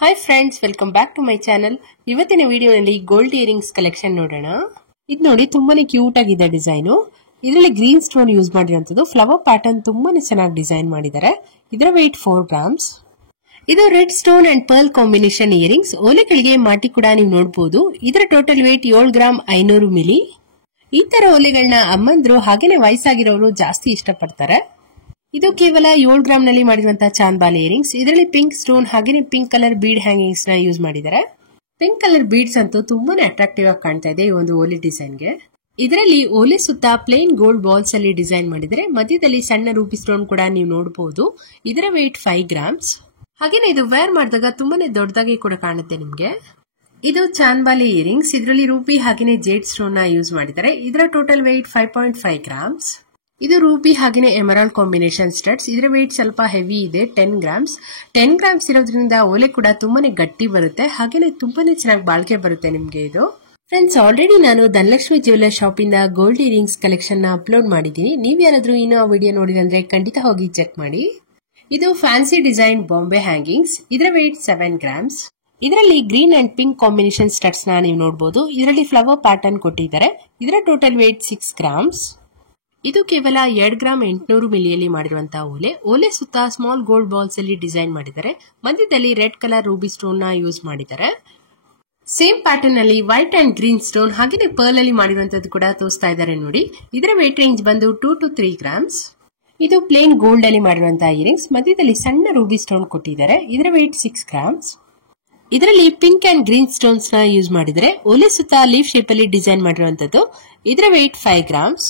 Hi friends, welcome back to my channel. ಇವತ್ತಿನ ವಿಡಿಯೋನಲ್ಲಿ gold earrings collection ನೋಡೋಣ. ಇದು ನೋಡಿ ತುಂಬಾನೇ ಕ್ಯೂಟ್ ಆಗಿದೆ ಡಿಸೈನ್. ಇದರಲ್ಲಿ ಗ್ರೀನ್ ಸ್ಟೋನ್ ಯೂಸ್ ಮಾಡಿರುವಂತದ್ದು. ಫ್ಲವರ್ ಪ್ಯಾಟರ್ನ್ ತುಂಬಾನೇ ಚೆನ್ನಾಗಿ ಡಿಸೈನ್ ಮಾಡಿದ್ದಾರೆ. ಇದರ weight 4 grams. ಇದು red stone and pearl combination earrings. ಓಲೆಗಳಿಗೆ ಮಾಟಿ ಕೂಡ ನೀವು ನೋಡಬಹುದು. ಇದರ ಟೋಟಲ್ weight 7 ಗ್ರಾಮ್ 500 ಮಿಲಿ. ಈ ತರ ಓಲೆಗಳನ್ನ ಅಮ್ಮಂದ್ರು ಹಾಗೇನೆ ವಯಸ್ಸಾಗಿರೋರು ಜಾಸ್ತಿ ಇಷ್ಟಪಡ್ತಾರೆ. ಇದು ಕೇವಲ 7 ಗ್ರಾಮ್ ನಲ್ಲಿ ಮಾಡಿರುವಂತಹ ಚಾಂದ್ಬಾಲ್ ಇಯರಿಂಗ್ಸ್. ಇದರಲ್ಲಿ ಪಿಂಕ್ ಸ್ಟೋನ್ ಹಾಗೇನೆ ಪಿಂಕ್ ಕಲರ್ ಬೀಡ್ ಹ್ಯಾಂಗಿಂಗ್ಸ್ ನ ಯೂಸ್ ಮಾಡಿದ್ದಾರೆ. ಪಿಂಕ್ ಕಲರ್ ಬೀಡ್ಸ್ ಅಂತೂ ತುಂಬಾನೇ ಅಟ್ರಾಕ್ಟಿವ್ ಆಗಿ ಕಾಣ್ತಾ ಇದೆ ಈ ಒಂದು ಓಲೆ ಡಿಸೈನ್ ಗೆ. ಇದರಲ್ಲಿ ಓಲೆ ಸುತ್ತ ಪ್ಲೇನ್ ಗೋಲ್ಡ್ ಬಾಲ್ಸ್ ಅಲ್ಲಿ ಡಿಸೈನ್ ಮಾಡಿದರೆ ಮಧ್ಯದಲ್ಲಿ ಸಣ್ಣ ರೂಪಿ ಸ್ಟೋನ್ ಕೂಡ ನೀವು ನೋಡಬಹುದು. ಇದರ weight 5 grams. ಹಾಗೇನೆ ಇದು ವೇರ್ ಮಾಡಿದಾಗ ತುಂಬಾನೇ ದೊಡ್ಡದಾಗಿ ಕೂಡ ಕಾಣುತ್ತೆ ನಿಮ್ಗೆ. ಇದು ಚಾಂದ್ಬಾಲಿ ಇಯರಿಂಗ್ಸ್. ಇದರಲ್ಲಿ ರೂಪಿ ಹಾಗೇನೆ ಜೇಡ್ ಸ್ಟೋನ್ ನ ಯೂಸ್ ಮಾಡಿದ್ದಾರೆ. ಇದರ ಟೋಟಲ್ weight 5.5 grams. ಇದು ರೂಬಿ ಹಾಗೇನೆ ಎಮರಾಲ್ಡ್ ಕಾಂಬಿನೇಷನ್ ಸ್ಟಡ್ಸ್. ಇದರ weight ಸ್ವಲ್ಪ ಹೆವಿ ಇದೆ, 10 grams. 10 grams ಇರೋದ್ರಿಂದ ಓಲೆ ಕೂಡ ತುಂಬಾನೇ ಗಟ್ಟಿ ಬರುತ್ತೆ, ಹಾಗೇನೆ ತುಂಬಾನೇ ಚೆನ್ನಾಗಿ ಬಾಳ್ಕೆ ಬರುತ್ತೆ ನಿಮ್ಗೆ ಇದು. ಫ್ರೆಂಡ್ಸ್, ಆಲ್ರೆಡಿ ನಾನು ಧನಲಕ್ಷ್ಮಿ ಜ್ಯುವೆಲರ್ ಶಾಪ್ ಇಂದ ಗೋಲ್ಡ್ ಇಯರಿಂಗ್ಸ್ ಕಲೆಕ್ಷನ್ ನ ಅಪ್ಲೋಡ್ ಮಾಡಿದ್ದೀನಿ. ನೀವ್ ಯಾರಾದ್ರೂ ಇನ್ನೂ ಆ ವಿಡಿಯೋ ನೋಡಿದ್ರೆ ಖಂಡಿತ ಹೋಗಿ ಚೆಕ್ ಮಾಡಿ. ಇದು ಫ್ಯಾನ್ಸಿ ಡಿಸೈನ್ ಬಾಂಬೆ ಹ್ಯಾಂಗಿಂಗ್ಸ್. ಇದರ weight 7 grams. ಇದರಲ್ಲಿ green and pink combination studs ನ ನೀವು ನೋಡಬಹುದು. ಇದರಲ್ಲಿ ಫ್ಲವರ್ ಪ್ಯಾಟರ್ನ್ ಕೊಟ್ಟಿದ್ದಾರೆ. ಇದರ ಟೋಟಲ್ weight 6 grams. ಇದು ಕೇವಲ 2 ಗ್ರಾಮ್ 800 ಮಿಲಿಯಲ್ಲಿ ಮಾಡಿರುವಂತಹ ಓಲೆ. ಓಲೆ ಸುತ್ತ ಸ್ಮಾಲ್ ಗೋಲ್ಡ್ ಬಾಲ್ಸ್ ಅಲ್ಲಿ ಡಿಸೈನ್ ಮಾಡಿದ್ದಾರೆ. ಮಧ್ಯದಲ್ಲಿ ರೆಡ್ ಕಲರ್ ರೂಬಿ ಸ್ಟೋನ್ ನ ಯೂಸ್ ಮಾಡಿದ್ದಾರೆ. ಸೇಮ್ ಪ್ಯಾಟರ್ನ್ ಅಲ್ಲಿ ವೈಟ್ ಅಂಡ್ ಗ್ರೀನ್ ಸ್ಟೋನ್ ಹಾಗೆ ಪರ್ಲ್ ಅಲ್ಲಿ ಮಾಡಿರುವಂತದ್ದು ಕೂಡ ತೋರಿಸ್ತಾ ಇದ್ದಾರೆ ನೋಡಿ. ಇದರ weight ರೇಂಜ್ ಬಂದು 2 to 3 grams. ಇದು ಪ್ಲೇನ್ ಗೋಲ್ಡ್ ಅಲ್ಲಿ ಮಾಡಿರುವಂತಹ ಇಯರಿಂಗ್ಸ್. ಮಧ್ಯದಲ್ಲಿ ಸಣ್ಣ ರೂಬಿ ಸ್ಟೋನ್ ಕೊಟ್ಟಿದ್ದಾರೆ. ಇದರ weight 6 grams. ಇದರಲ್ಲಿ ಪಿಂಕ್ ಅಂಡ್ ಗ್ರೀನ್ ಸ್ಟೋನ್ಸ್ ನ ಯೂಸ್ ಮಾಡಿದರೆ ಓಲೆ ಸುತ್ತ ಲೀಫ್ ಶೇಪ್ ಅಲ್ಲಿ ಡಿಸೈನ್ ಮಾಡಿರುವಂತದ್ದು. ಇದರ weight 5 grams.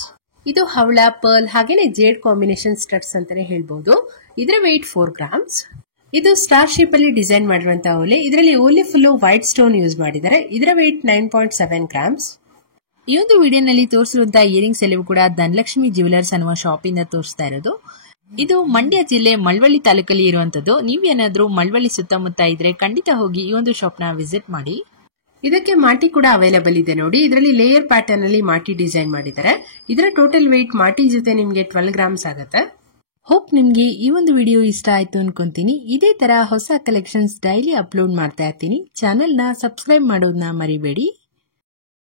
ಇದು ಹವಳ, ಪರ್ಲ್ ಹಾಗೇನೆ ಜೇಡ್ ಕಾಂಬಿನೇಷನ್ ಸ್ಟಡ್ಸ್ ಅಂತಾನೆ ಹೇಳ್ಬಹುದು. ಇದರ weight 4 grams. ಇದು ಸ್ಟಾರ್ ಶೇಪ್ ಅಲ್ಲಿ ಡಿಸೈನ್ ಮಾಡಿರುವಂತಹ ಓಲೆ. ಇದರಲ್ಲಿ ಓಲೆ ಫುಲ್ ವೈಟ್ ಸ್ಟೋನ್ ಯೂಸ್ ಮಾಡಿದ್ದಾರೆ. ಇದರ weight 9.7 grams. ಈ ಒಂದು ವಿಡಿಯೋನಲ್ಲಿ ತೋರಿಸಿರುವಂತಹ ಇಯರಿಂಗ್ಸ್ ಎಲ್ಲವೂ ಕೂಡ ಧನಲಕ್ಷ್ಮಿ ಜ್ಯುವೆಲರ್ಸ್ ಅನ್ನುವ ಶಾಪ್ ಇಂದ ತೋರಿಸ್ತಾ ಇರೋದು. ಇದು ಮಂಡ್ಯ ಜಿಲ್ಲೆ ಮಳವಳ್ಳಿ ತಾಲೂಕಲ್ಲಿ ಇರುವಂತದ್ದು. ನೀವೇನಾದ್ರೂ ಮಳವಳ್ಳಿ ಸುತ್ತಮುತ್ತ ಇದ್ರೆ ಖಂಡಿತ ಹೋಗಿ ಈ ಒಂದು ಶಾಪ್ ನ ವಿಸಿಟ್ ಮಾಡಿ. ಇದಕ್ಕೆ ಮಾಟಿ ಕೂಡ ಅವೈಲೇಬಲ್ ಇದೆ ನೋಡಿ. ಇದರಲ್ಲಿ ಲೇಯರ್ ಪ್ಯಾಟರ್ನ್ ಅಲ್ಲಿ ಮಾಟಿ ಡಿಸೈನ್ ಮಾಡಿದ್ದಾರೆ. ಇದರ ಟೋಟಲ್ weight ಮಾಟಿ ಜೊತೆ ನಿಮ್ಗೆ 12 grams ಆಗುತ್ತೆ. ಹೋಪ್ ನಿಮ್ಗೆ ಈ ಒಂದು ವಿಡಿಯೋ ಇಷ್ಟ ಆಯ್ತು ಅನ್ಕೊಂತೀನಿ. ಇದೇ ತರ ಹೊಸ ಕಲೆಕ್ಷನ್ಸ್ ಡೈಲಿ ಅಪ್ಲೋಡ್ ಮಾಡ್ತಾ ಇರ್ತೀನಿ. ಚಾನೆಲ್ ನ ಸಬ್ಸ್ಕ್ರೈಬ್ ಮಾಡೋದನ್ನ ಮರಿಬೇಡಿ.